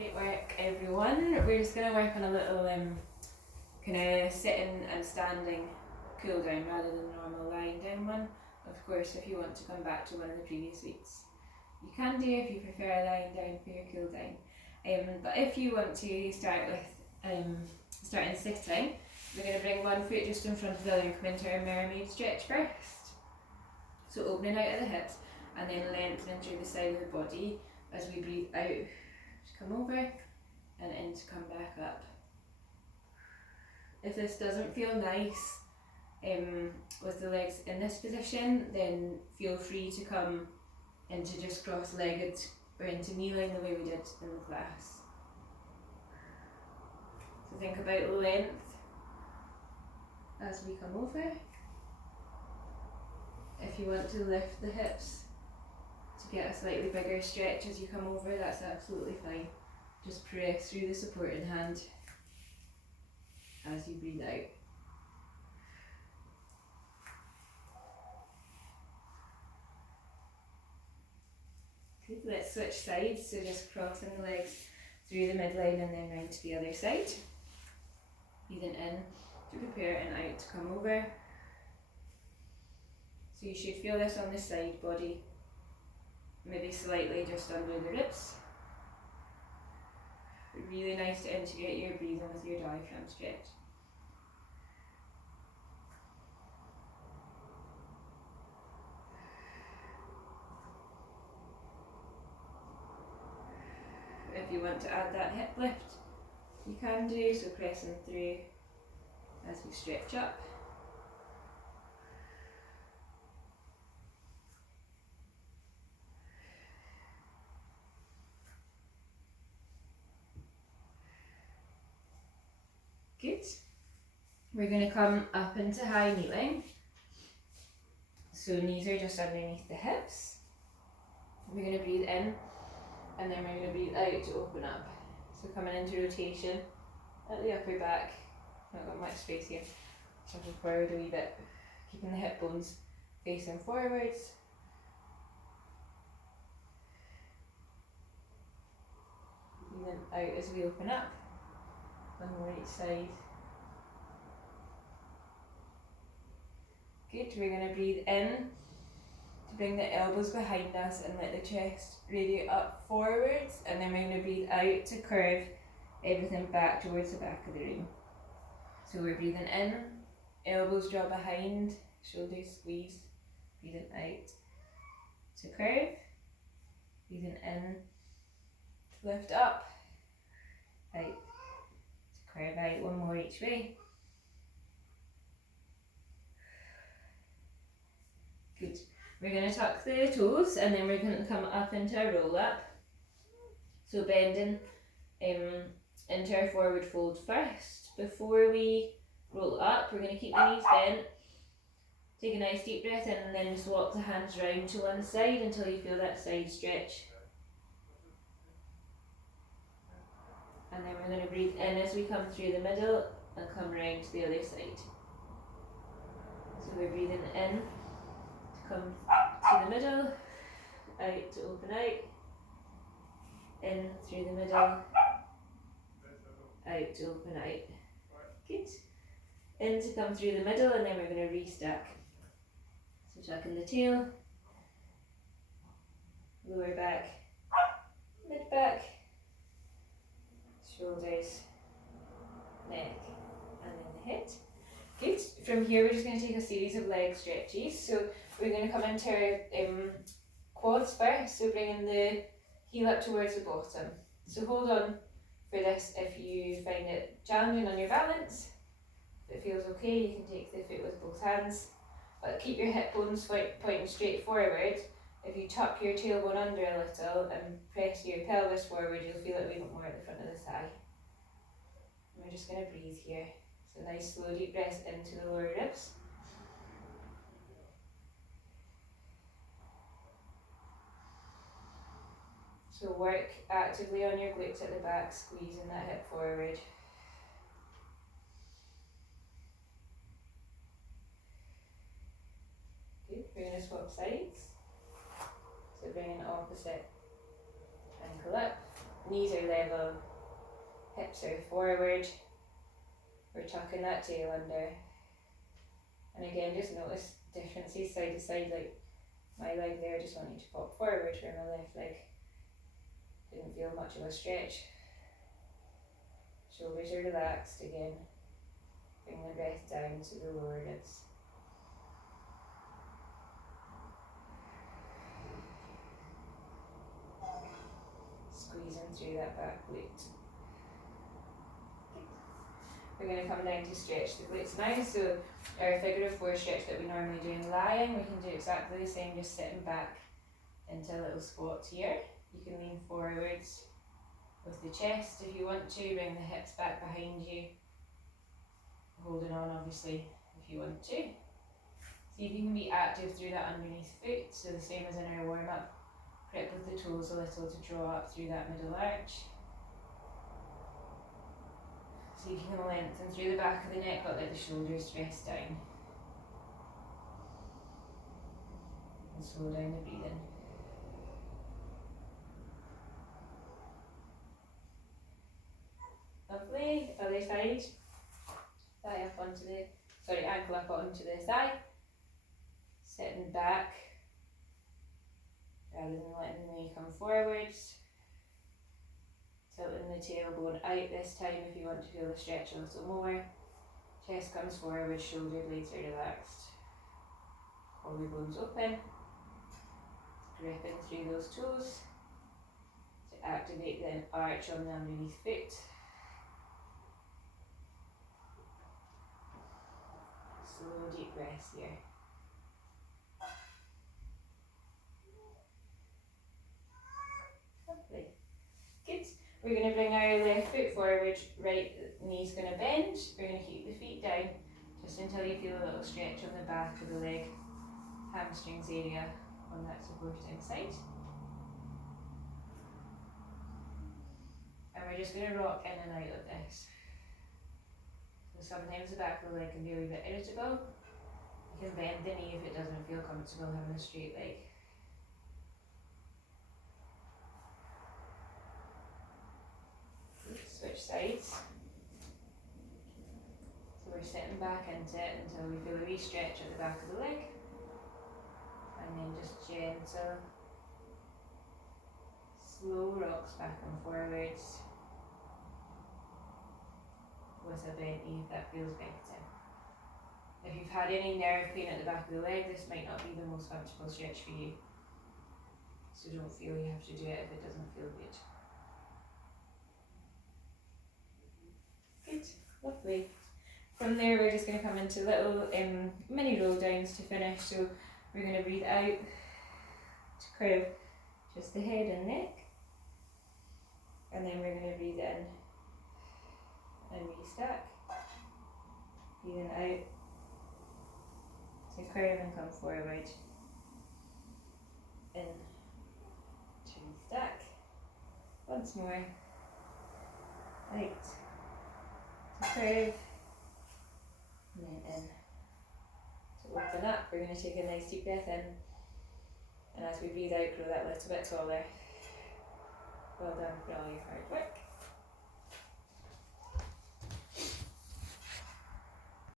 Great work, everyone. We're just going to work on a little kind of sitting and standing cool down rather than normal lying down one. Of course, if you want to come back to one of the previous weeks, you can do if you prefer lying down for your cool down. But if you want to start with starting sitting, we're going to bring one foot just in front of the other and come into our mermaid stretch first. So opening out of the hips and then lengthening through the side of the body as we breathe out to come over and in to come back up. If this doesn't feel nice with the legs in this position, then feel free to come into just cross-legged or into kneeling the way we did in the class. So think about length as we come over. If you want to lift the hips to get a slightly bigger stretch as you come over, that's absolutely fine. Just press through the supporting hand as you breathe out. Good, let's switch sides, so just crossing the legs through the midline and then round to the other side. Breathing in to prepare and out to come over. So you should feel this on the side body, maybe slightly just under the ribs. Really nice to integrate your breathing with your diaphragm stretch. If you want to add that hip lift, you can do, so pressing through as we stretch up. Good. We're going to come up into high kneeling. So knees are just underneath the hips. We're going to breathe in and then we're going to breathe out to open up. So coming into rotation at the upper back. Not got much space here. Moving forward a wee bit. Keeping the hip bones facing forwards. Breathing out as we open up. One more each side. Good, we're going to breathe in to bring the elbows behind us and let the chest radiate up forwards, and then we're going to breathe out to curve everything back towards the back of the room. So we're breathing in, elbows draw behind, shoulders squeeze, breathing out to curve, breathing in to lift up, out to curve out, one more each way. Good. We're going to tuck the toes and then we're going to come up into a roll up. So bending into our forward fold first. Before we roll up, we're going to keep the knees bent. Take a nice deep breath in and then just walk the hands round to one side until you feel that side stretch. And then we're going to breathe in as we come through the middle and come round to the other side. So we're breathing in. Come to the middle, out to open out, in through the middle, out to open out. Good. In to come through the middle and then we're going to restack. So tucking the tail, lower back, mid back, shoulders, neck and then the head. Good. From here we're just going to take a series of leg stretches. So we're going to come into our quads first, so bringing the heel up towards the bottom. So hold on for this if you find it challenging on your balance. If it feels okay, you can take the foot with both hands. But keep your hip bones pointing straight forward. If you tuck your tailbone under a little and press your pelvis forward, you'll feel it a wee bit more at the front of the thigh. And we're just going to breathe here. So nice slow deep breath into the lower ribs. So work actively on your glutes at the back, squeezing that hip forward. Good, we're going to swap sides. So bringing opposite ankle up, knees are level, hips are forward. We're tucking that tail under. And again, just notice differences side to side, like my leg there just wanting to pop forward, where my left leg didn't feel much of a stretch. Shoulders are relaxed again. Bring the breath down to the lower ribs. Squeezing through that back glute. We're going to come down to stretch the glutes now. So our figure of four stretch that we normally do in lying, we can do exactly the same, just sitting back into a little squat here. You can lean forwards with the chest if you want to, bring the hips back behind you, holding on obviously if you want to. See if you can be active through that underneath foot, so the same as in our warm up. Grip with the toes a little to draw up through that middle arch. See if you can lengthen through the back of the neck, but let the shoulders rest down. And slow down the breathing. Lovely. Other side. Thigh up onto the, ankle up onto the thigh. Sitting back. Rather than letting the knee come forwards. Tilting the tailbone out this time if you want to feel the stretch a little more. Chest comes forward, shoulder blades are relaxed. Collarbones open. Gripping through those toes to activate the arch on the underneath foot. Slow deep breaths here. Lovely. Good. We're going to bring our left foot forward, right knee's going to bend. We're going to keep the feet down just until you feel a little stretch on the back of the leg, hamstrings area on that supporting side. And we're just going to rock in and out of this. So sometimes the back of the leg can be a wee bit irritable. You can bend the knee if it doesn't feel comfortable having a straight leg. Switch sides. So we're sitting back into it until we feel a wee stretch at the back of the leg. And then just gentle, slow rocks back and forwards with a bent knee if that feels better. If you've had any nerve pain at the back of the leg, this might not be the most comfortable stretch for you. So don't feel you have to do it if it doesn't feel good. Good, lovely. From there we're just going to come into little mini roll downs to finish. So we're going to breathe out to curve just the head and neck. And then we're going to breathe in and restack. Breathing out to curve and come forward. In to restack. Once more. Out. Curve, and then in. To open up, we're going to take a nice deep breath in, and as we breathe out, grow that little bit taller. Well done for all your hard work.